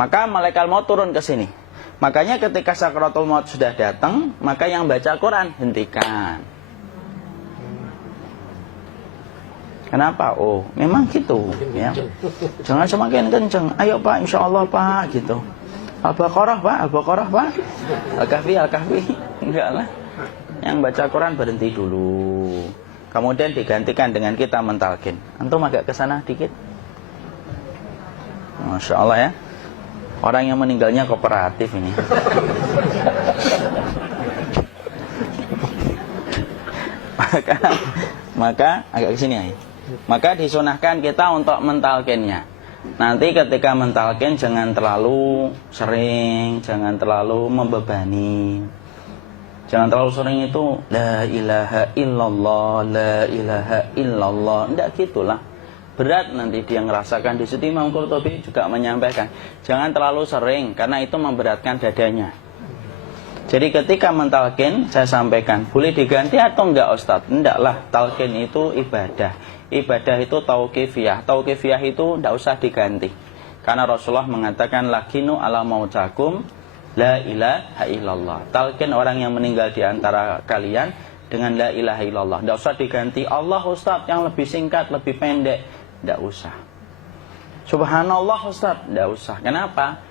Maka malaikat maut turun ke sini. Makanya ketika sakaratul maut sudah datang, maka yang baca Quran hentikan. Kenapa? Oh, memang gitu ya. Jangan semakin kenceng. Ayo Pak, insya Allah Pak, gitu. Al-Baqarah Pak, Al-Baqarah Pak. Al-Kahfi, Al-Kahfi. Enggak lah. Yang baca Quran berhenti dulu. Kemudian digantikan dengan kita mentalkin. Antum agak ke sana dikit. Masya Allah ya. Orang yang meninggalnya kooperatif ini. maka agak ke sini ya. Maka disunahkan kita untuk mentalkinnya. Nanti ketika mentalkin jangan terlalu sering, jangan terlalu membebani. Jangan terlalu sering itu la ilaha illallah, la ilaha illallah. Tidak gitulah. Berat nanti dia ngerasakan. Di situ Imam Qurtubi juga menyampaikan, jangan terlalu sering karena itu memberatkan dadanya. Jadi ketika mentalkin, saya sampaikan, boleh diganti atau enggak Ustadz? Enggak lah, talkin itu ibadah. Ibadah itu tauqifiyah. Tauqifiyah itu enggak usah diganti. Karena Rasulullah mengatakan, lakinu ala mautakum la ilaha illallah. Talkin orang yang meninggal di antara kalian dengan la ilaha illallah. Enggak usah diganti Allah Ustadz yang lebih singkat, lebih pendek. Enggak usah. Subhanallah Ustadz, enggak usah. Kenapa?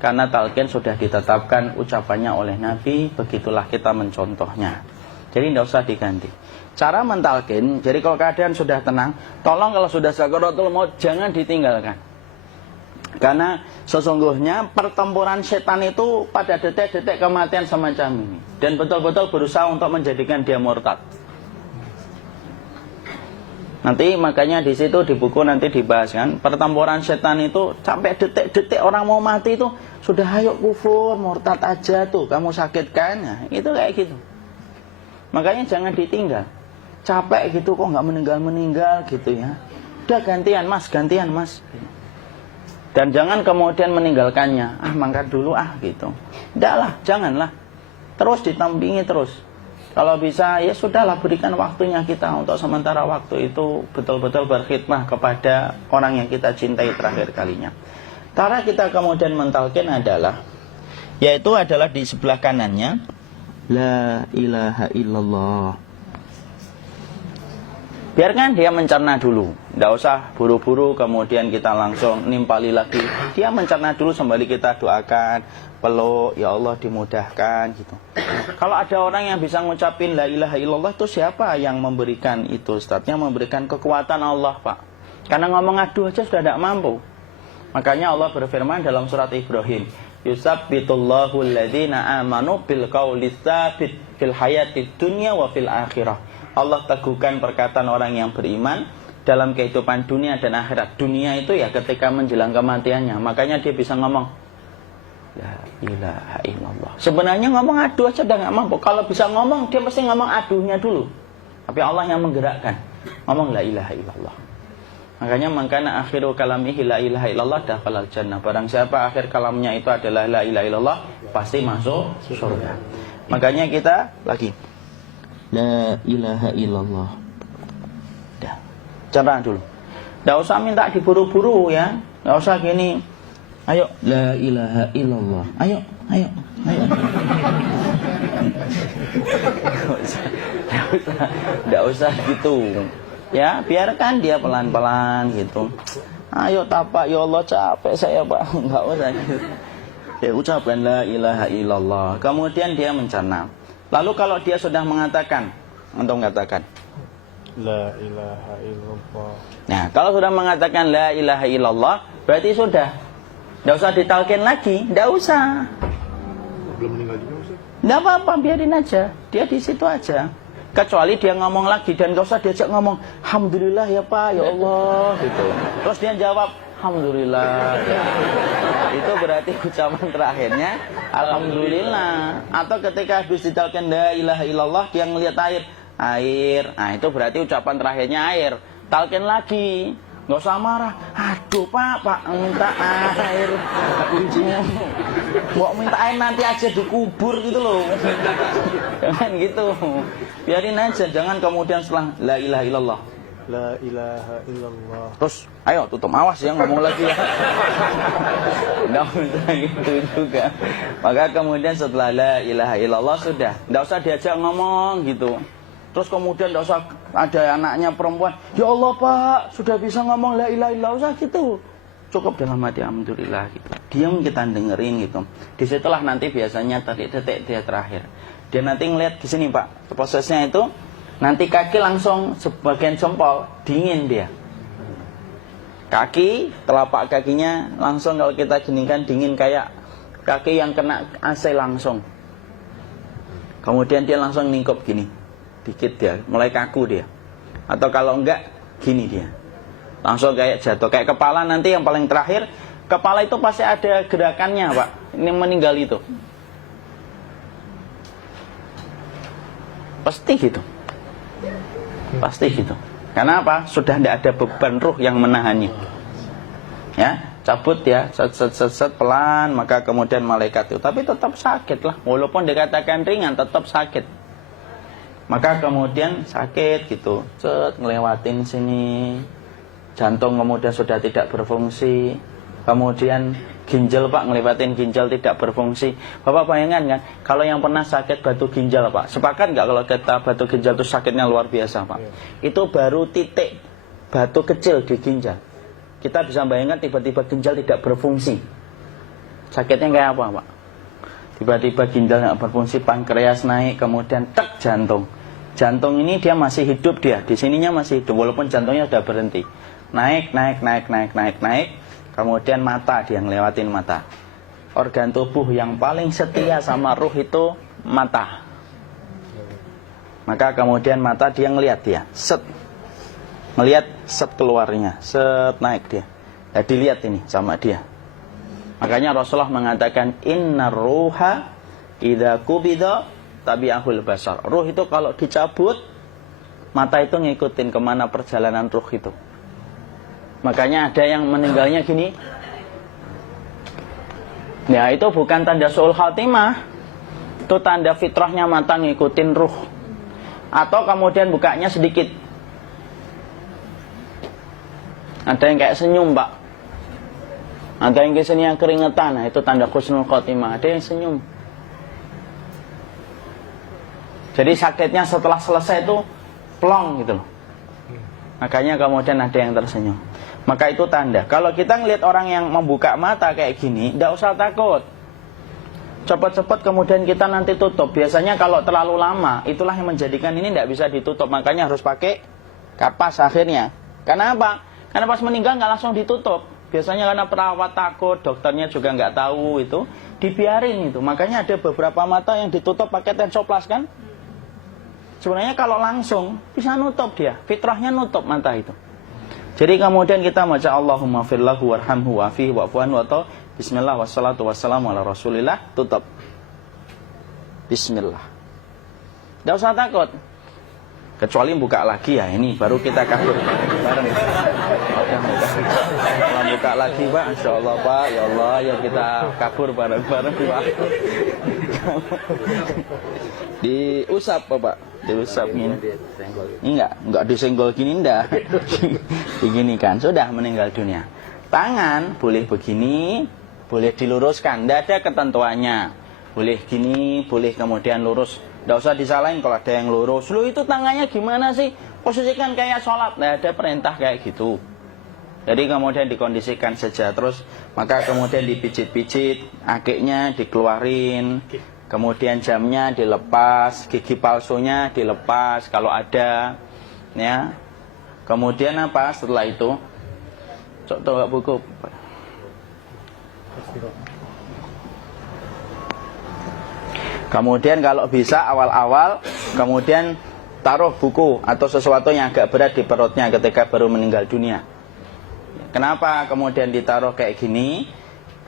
Karena talqin sudah ditetapkan ucapannya oleh Nabi, begitulah kita mencontohnya. Jadi tidak usah diganti. Cara mentalqin, jadi kalau keadaan sudah tenang, tolong kalau sudah sakaratul maut jangan ditinggalkan. Karena sesungguhnya pertempuran setan itu pada detik-detik kematian semacam ini. Dan betul-betul berusaha untuk menjadikan dia murtad. Nanti makanya di situ di buku nanti dibahas kan, pertempuran setan itu sampai detik-detik orang mau mati itu sudah ayo kufur, murtad aja tuh, kamu sakit kan? Nah, itu kayak gitu. Makanya jangan ditinggal. Capek gitu kok nggak meninggal gitu ya. Udah gantian mas. Dan jangan kemudian meninggalkannya. Mangkat dulu gitu. Enggak lah, janganlah. Terus ditampingi terus. Kalau bisa ya sudahlah, berikan waktunya kita untuk sementara waktu itu betul-betul berkhidmah kepada orang yang kita cintai terakhir kalinya. Cara kita kemudian mentalkin adalah, yaitu adalah di sebelah kanannya la ilaha illallah. Biarkan dia mencerna dulu, tidak usah buru-buru kemudian kita langsung nimpali lagi. Dia mencerna dulu sembari kita doakan, peluk, ya Allah dimudahkan gitu. Kalau ada orang yang bisa ngucapin la ilaha illallah, itu siapa yang memberikan itu? Ustadznya memberikan kekuatan Allah Pak. Karena ngomong aduh aja sudah tidak mampu. Makanya Allah berfirman dalam surat Ibrahim, yusabbitullahu alladhina amanu bil qawli tsabit fil hayatid dunya wa fil akhirah. Allah teguhkan perkataan orang yang beriman dalam kehidupan dunia dan akhirat. Dunia itu ya ketika menjelang kematiannya. Makanya dia bisa ngomong la ilaha illallah. Sebenarnya ngomong aduh aja udah gak mampu. Kalau bisa ngomong, dia pasti ngomong aduhnya dulu. Tapi Allah yang menggerakkan. Ngomong la ilaha illallah. Makanya mangkana akhiru kalamihi la ilaha illallah dakhalal jannah. Barang siapa akhir kalamnya itu adalah la ilaha illallah, pasti masuk surga. Makanya kita lagi la ilaha illallah. Dah. Cerna dulu. Enggak usah minta diburu-buru ya. Enggak usah gini. Ayo la ilaha illallah. Ayo. Enggak usah gitu. Ya, biarkan dia pelan-pelan gitu. Ayo tapak, ya Allah capek saya Pak. Enggak usah gitu. Ya ucapkan la ilaha illallah. Kemudian dia mencerna. Lalu kalau dia sudah mengatakan, antum mengatakan la ilaha illallah. Nah, kalau sudah mengatakan la ilaha illallah, berarti sudah. Tidak usah ditalkin lagi, tidak usah. Belum meninggal juga Ustaz? Tidak apa-apa, biarin aja. Dia di situ aja. Kecuali dia ngomong lagi dan gak usah diajak ngomong alhamdulillah ya Pak, ya Allah gitu. Terus dia jawab alhamdulillah ya. Itu berarti ucapan terakhirnya alhamdulillah. Atau ketika habis ditalkin la ilaha illallah, dia ngelihat air. Nah itu berarti ucapan terakhirnya air. Talkin lagi, nggak usah marah. Aduh Pak minta air. Mau minta air nanti aja dikubur gitu loh. Jangan gitu. Biarin aja, jangan kemudian setelah la ilaha illallah La ilaha illallah. Terus, ayo tutup, awas ya ngomong lagi ya. Nggak bisa gitu juga. Maka kemudian setelah la ilaha illallah sudah, nggak usah diajak ngomong gitu. Terus kemudian nggak usah ada anaknya perempuan, ya Allah Pak, sudah bisa ngomong la ilaha illallah, usah gitu. Cukup dalam hati alhamdulillah gitu. Diam kita dengerin gitu. Disitulah nanti biasanya detik-detik dia terakhir. Dia nanti ngeliat di sini Pak, prosesnya itu nanti kaki langsung sebagian jempol dingin dia. Kaki, telapak kakinya langsung kalau kita geningkan dingin kayak kaki yang kena AC langsung. Kemudian dia langsung ningkup gini, dikit dia, mulai kaku dia. Atau kalau enggak, gini dia, langsung kayak jatuh. Kayak kepala nanti yang paling terakhir, kepala itu pasti ada gerakannya Pak. Ini meninggal itu pasti gitu. Pasti gitu. Karena apa? Sudah tidak ada beban ruh yang menahannya. Ya, cabut ya, set pelan, maka kemudian malaikat itu. Tapi tetap sakit lah, walaupun dikatakan ringan, tetap sakit. Maka kemudian sakit gitu, ngelewatin sini, jantung kemudian sudah tidak berfungsi, kemudian ginjal Pak, ngelewatin ginjal tidak berfungsi. Bapak bayangkan kan, kalau yang pernah sakit batu ginjal Pak, sepakat nggak kalau kita batu ginjal itu sakitnya luar biasa Pak? Itu baru titik batu kecil di ginjal. Kita bisa bayangkan tiba-tiba ginjal tidak berfungsi, sakitnya kayak apa Pak? Tiba-tiba ginjal nggak berfungsi, pankreas naik, kemudian tek jantung. Jantung ini dia masih hidup dia, di sininya masih hidup walaupun jantungnya sudah berhenti. Naik. Kemudian mata, dia ngelewatin mata. Organ tubuh yang paling setia sama ruh itu mata. Maka kemudian mata dia ngelihat dia, ngelihat keluarnya, naik dia. Ya, dilihat ini sama dia. Makanya Rasulullah mengatakan innar ruha idza qubida tabi'ahul basar. Ruh itu kalau dicabut, mata itu ngikutin kemana perjalanan ruh itu. Makanya ada yang meninggalnya gini. Ya itu bukan tanda su'ul khatimah, itu tanda fitrahnya mata ngikutin ruh. Atau kemudian bukanya sedikit. Ada yang kayak senyum Pak, ada yang kesini yang keringetan, nah itu tanda husnul khotimah. Ada yang senyum. Jadi sakitnya setelah selesai itu plong gitu loh. Makanya kemudian ada yang tersenyum. Maka itu tanda. Kalau kita ngelihat orang yang membuka mata kayak gini, tidak usah takut. Cepat-cepat kemudian kita nanti tutup. Biasanya kalau terlalu lama, itulah yang menjadikan ini tidak bisa ditutup. Makanya harus pakai kapas akhirnya. Karena apa? Karena pas meninggal nggak langsung ditutup. Biasanya karena perawat takut, dokternya juga nggak tahu itu, dibiarin itu. Makanya ada beberapa mata yang ditutup pakai tensoplas kan? Sebenarnya kalau langsung bisa nutup dia, fitrahnya nutup mata itu. Jadi kemudian kita baca Allahumma firlahu warhamhu wa'afihi wa'fuanhu atau bismillah wassalatu wassalamu ala rasulillah, tutup. Bismillah. Tidak usah takut. Kecuali buka lagi ya, ini baru kita kabur bareng. Kalau buka lagi Pak, Insya Allah Pak, ya Allah ya kita kabur bareng-bareng Pak. Diusap Pak, diusap gini. Enggak disenggol gini enggak. Begini kan, sudah meninggal dunia. Tangan boleh begini, boleh diluruskan, enggak ada ketentuannya. Boleh gini, boleh kemudian lurus. Nggak usah disalahin kalau ada yang lurus. Lu itu tangannya gimana sih? Posisikan kayak sholat. Nggak ada perintah kayak gitu. Jadi kemudian dikondisikan saja. Terus maka kemudian dipijit-pijit, akiknya dikeluarin, kemudian jamnya dilepas, gigi palsunya dilepas kalau ada, ya. Kemudian apa setelah itu? Coba buku. Kemudian kalau bisa awal-awal, kemudian taruh buku atau sesuatu yang agak berat di perutnya ketika baru meninggal dunia. Kenapa kemudian ditaruh kayak gini?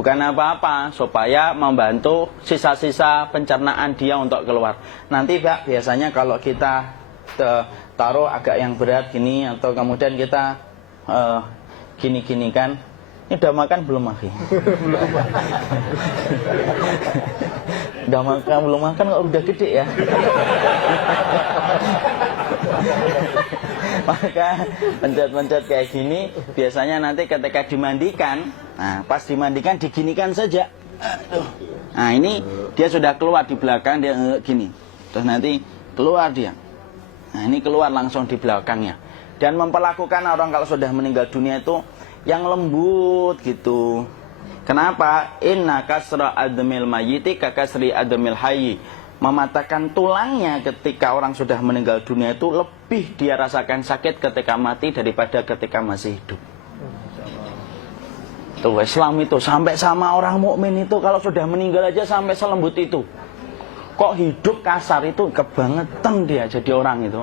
Bukan apa-apa, supaya membantu sisa-sisa pencernaan dia untuk keluar. Nanti Pak, biasanya kalau kita taruh agak yang berat gini, atau kemudian kita gini-gini kan, ini udah makan belum Maki? Udah makan belum makan kok udah gede ya? Maka pencet-pencet kayak gini biasanya nanti ketika dimandikan, nah pas dimandikan diginikan saja. Nah ini dia sudah keluar di belakang, dia gini, terus nanti keluar dia. Nah ini keluar langsung di belakangnya. Dan memperlakukan orang kalau sudah meninggal dunia itu yang lembut gitu. Kenapa? Inna kasra admil mayyiti kakasri admil hayyi. Mematahkan tulangnya ketika orang sudah meninggal dunia itu lebih dia rasakan sakit ketika mati daripada ketika masih hidup. Tuh Islam itu sampai sama orang mukmin itu kalau sudah meninggal aja sampai selembut itu. Kok hidup kasar itu kebangetan dia jadi orang itu.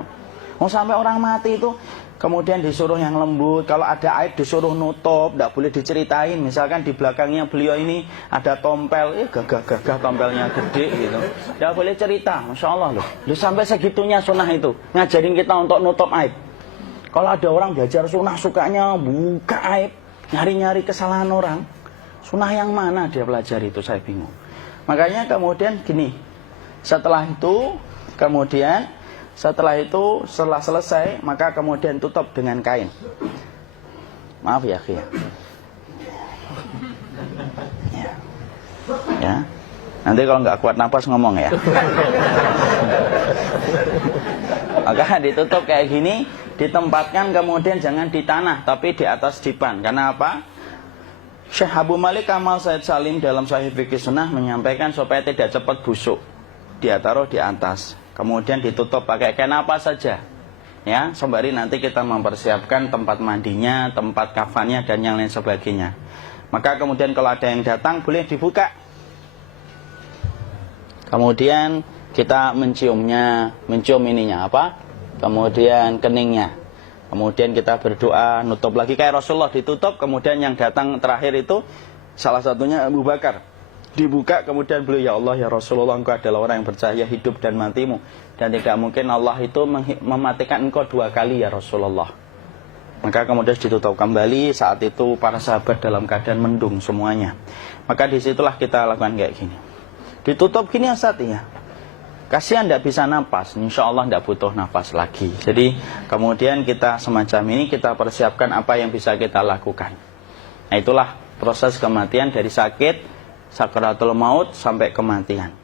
Mau sampai orang mati itu kemudian disuruh yang lembut, kalau ada aib disuruh nutup, tidak boleh diceritain. Misalkan di belakangnya beliau ini ada tompel, gagah-gagah tompelnya gede gitu, tidak boleh cerita. Masya Allah loh, sampai segitunya sunnah itu ngajarin kita untuk nutup aib. Kalau ada orang belajar sunnah sukanya buka aib, nyari-nyari kesalahan orang, sunnah yang mana dia pelajari itu saya bingung. Makanya kemudian gini, setelah selesai maka kemudian tutup dengan kain. Maaf ya, ya. Ya. Nanti kalau nggak kuat napas ngomong ya. Maka ditutup kayak gini, ditempatkan kemudian jangan di tanah tapi di atas dipan. Karena apa? Syekh Abu Malik Kamal Said Salim dalam Sahih Fikih Sunnah menyampaikan supaya tidak cepat busuk. Dia taruh di atas. Kemudian ditutup pakai kain apa saja, ya, sembari nanti kita mempersiapkan tempat mandinya, tempat kafannya dan yang lain sebagainya. Maka kemudian kalau ada yang datang boleh dibuka. Kemudian kita mencium ininya apa? Kemudian keningnya. Kemudian kita berdoa, nutup lagi kayak Rasulullah ditutup. Kemudian yang datang terakhir itu salah satunya Abu Bakar. Dibuka kemudian beliau, ya Allah ya Rasulullah, engkau adalah orang yang percaya hidup dan matimu, dan tidak mungkin Allah itu mematikan engkau 2 kali ya Rasulullah. Maka kemudian ditutup kembali. Saat itu para sahabat dalam keadaan mendung semuanya. Maka disitulah kita lakukan kayak gini, ditutup gini Ustaz ya. Kasihan tidak bisa nafas, insya Allah tidak butuh nafas lagi. Jadi kemudian kita semacam ini kita persiapkan apa yang bisa kita lakukan. Nah itulah proses kematian dari sakit sakaratul maut sampai kematian.